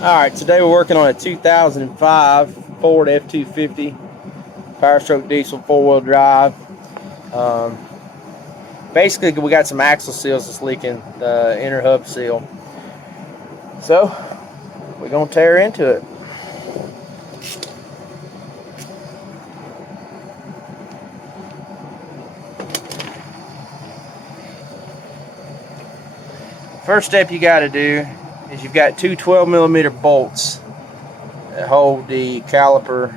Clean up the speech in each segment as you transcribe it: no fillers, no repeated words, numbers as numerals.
Alright, today we're working on a 2005 Ford F-250 Power Stroke Diesel 4-wheel drive. Basically, we got some axle seals that's leaking, the inner hub seal. So, we're going to tear into it. First step you got to do is you've got two 12mm bolts that hold the caliper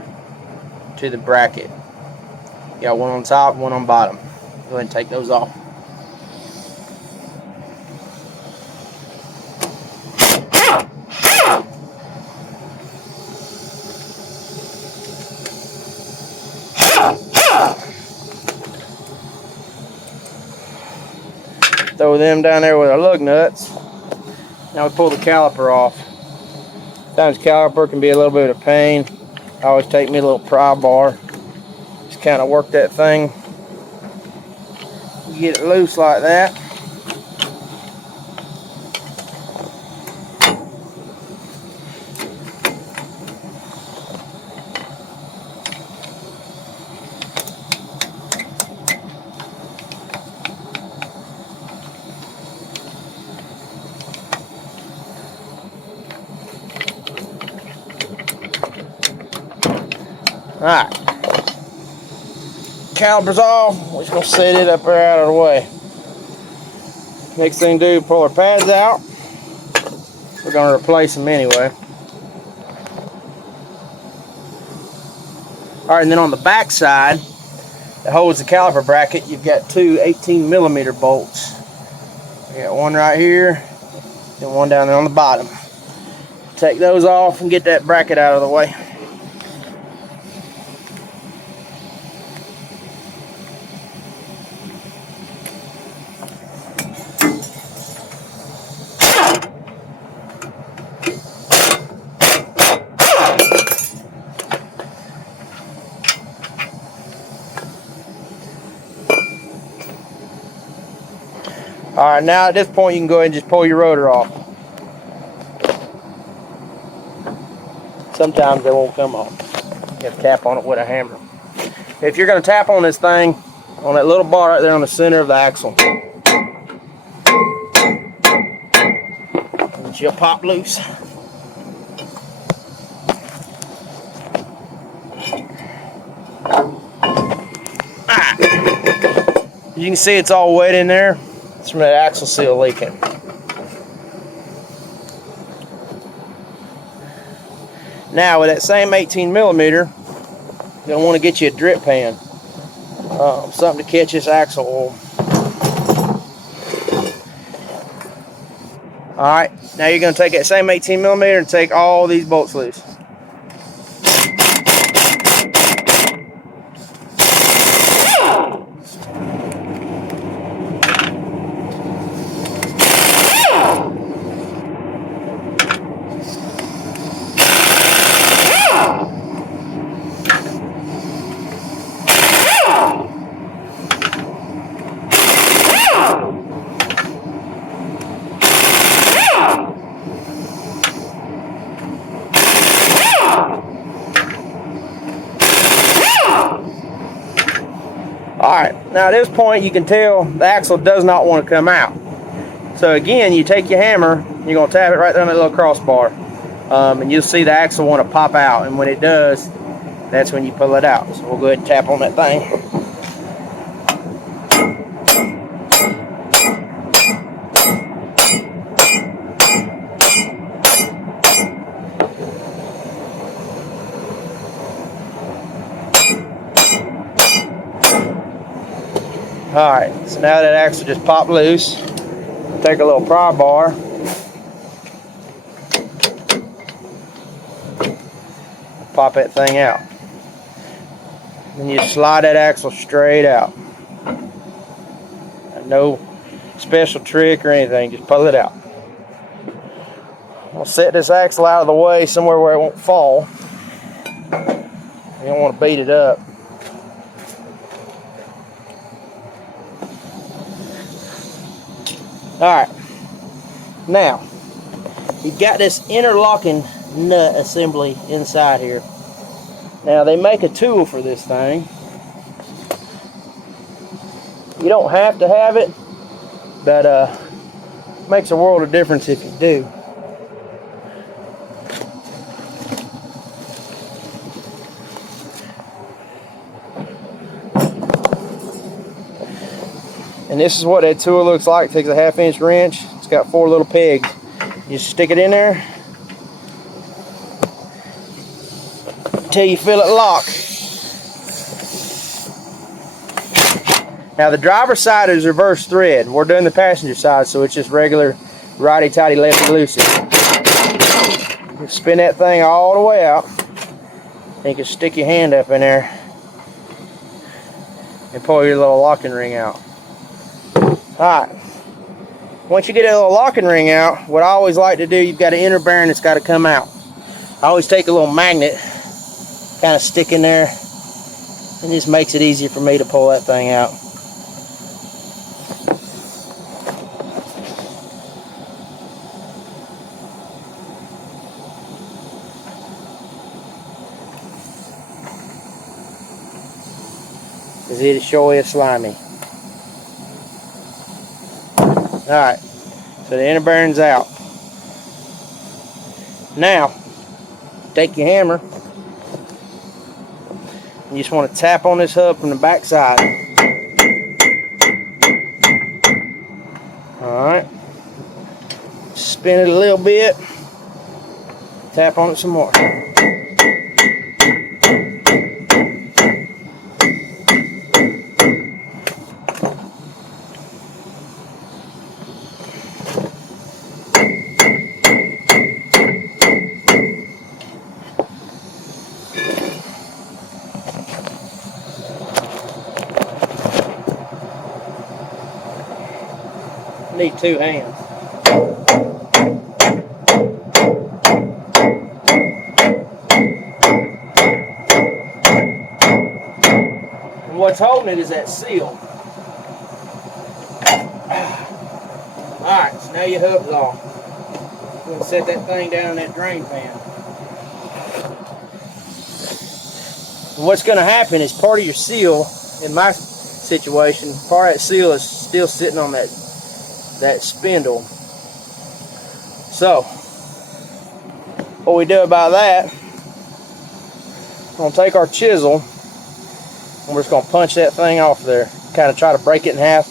to the bracket. You got one on top, one on bottom. Go ahead and take those off. Throw them down there with our lug nuts. Now we pull the caliper off. Sometimes caliper can be a little bit of a pain. I always take me a little pry bar. Just kind of work that thing. Get it loose like that. Alright, caliper's off. We're just going to set it up there out of the way. Next thing to do, pull our pads out. We're going to replace them anyway. Alright, and then on the back side that holds the caliper bracket, you've got two 18mm bolts. You got one right here and one down there on the bottom. Take those off and get that bracket out of the way. Alright, now at this point you can go ahead and just pull your rotor off. Sometimes they won't come off. You have to tap on it with a hammer. If you're going to tap on this thing, on that little bar right there on the center of the axle, and she'll pop loose. You can see it's all wet in there. It's from that axle seal leaking. Now with that same 18mm, you're going to want to get you a drip pan. Something to catch this axle oil. Alright, now you're going to take that same 18mm and take all these bolts loose. Alright, now at this point you can tell the axle does not want to come out. So again, you take your hammer, you're going to tap it right there on that little crossbar, and you'll see the axle want to pop out, and when it does, that's when you pull it out. So we'll go ahead and tap on that thing. Alright, so now that axle just popped loose. Take a little pry bar. Pop that thing out. Then you slide that axle straight out. No special trick or anything, just pull it out. I'll set this axle out of the way somewhere where it won't fall. You don't want to beat it up. Alright, now you've got this interlocking nut assembly inside here. Now they make a tool for this thing. You don't have to have it, but makes a world of difference if you do. And this is what that tool looks like. It takes a 1/2-inch wrench. It's got 4 little pegs. You just stick it in there until you feel it lock. Now the driver's side is reverse thread. We're doing the passenger side, so it's just regular righty-tighty, lefty-loosey. You spin that thing all the way out. And you can stick your hand up in there and pull your little locking ring out. Alright, once you get a little locking ring out, what I always like to do, you've got an inner bearing that's got to come out. I always take a little magnet, kind of stick in there, and just makes it easier for me to pull that thing out. Because it sure is slimy. Alright, so the inner bearing's out. Now, take your hammer. You just want to tap on this hub from the back side. Alright. Spin it a little bit. Tap on it some more. Need 2 hands. And what's holding it is that seal. Alright, so now your hub's off. I'm going to set that thing down in that drain pan. And what's going to happen is part of your seal, in my situation, part of that seal is still sitting on that spindle. So what we do about that, we're going to take our chisel and we're just going to punch that thing off there, kind of try to break it in half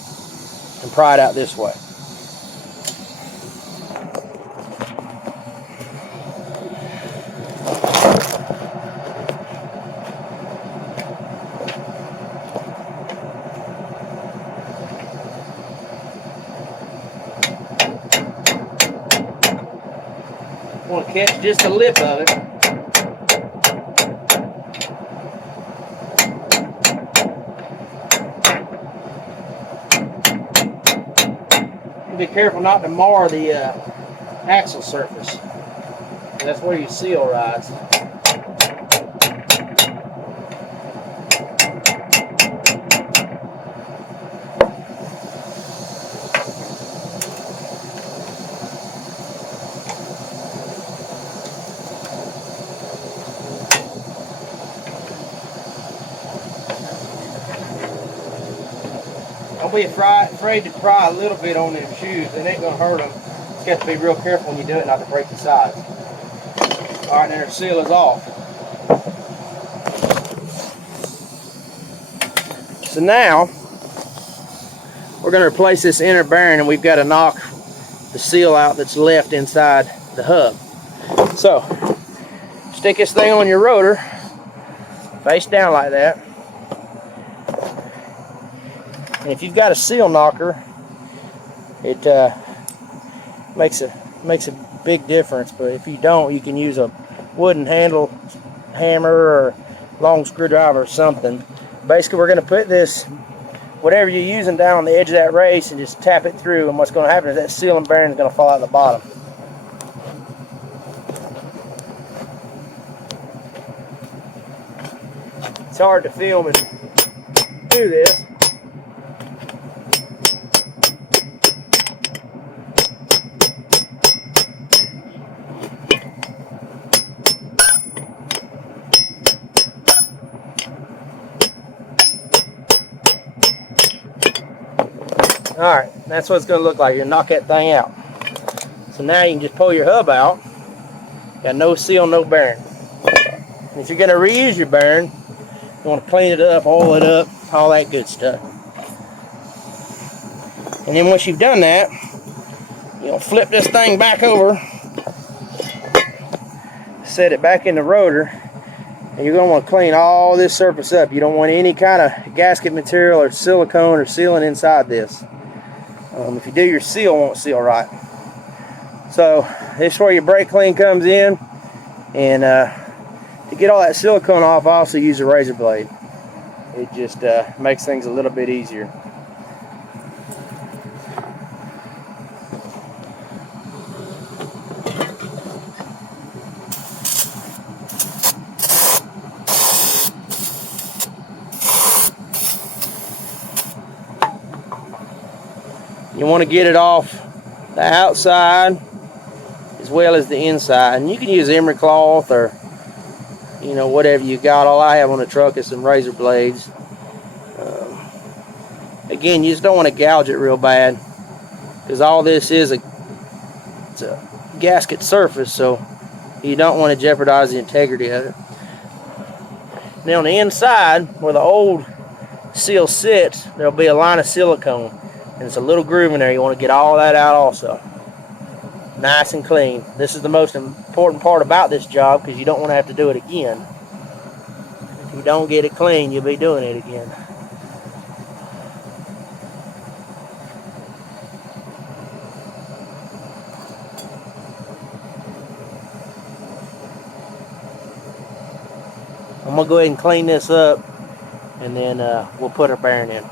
and pry it out this way. I want to catch just the lip of it. Be careful not to mar the axle surface. That's where your seal rides. Don't be afraid to try a little bit on them shoes. It ain't going to hurt them. Just got to be real careful when you do it not to break the sides. Alright, now our seal is off. So now, we're going to replace this inner bearing, and we've got to knock the seal out that's left inside the hub. So, stick this thing on your rotor, face down like that. And if you've got a seal knocker, it makes a big difference. But if you don't, you can use a wooden handle hammer or long screwdriver or something. Basically, we're going to put this, whatever you're using, down on the edge of that race and just tap it through. And what's going to happen is that seal and bearing is going to fall out the bottom. It's hard to film and do this. Alright, that's what it's going to look like. You knock that thing out. So now you can just pull your hub out. Got no seal, no bearing. If you're going to reuse your bearing, you want to clean it up, oil it up, all that good stuff. And then once you've done that, you'll flip this thing back over, set it back in the rotor, and you're going to want to clean all this surface up. You don't want any kind of gasket material or silicone or sealant inside this. If you do, your seal won't seal right. So this is where your brake clean comes in, and to get all that silicone off, I also use a razor blade. It just makes things a little bit easier. You want to get it off the outside as well as the inside, and you can use emery cloth or whatever you got. All I have on the truck is some razor blades. Again, you just don't want to gouge it real bad, because all this is it's a gasket surface, so you don't want to jeopardize the integrity of it. Now on the inside where the old seal sits, there'll be a line of silicone, and it's a little groove in there. You want to get all that out also. Nice and clean. This is the most important part about this job, because you don't want to have to do it again. If you don't get it clean, you'll be doing it again. I'm going to go ahead and clean this up, and then we'll put our bearing in.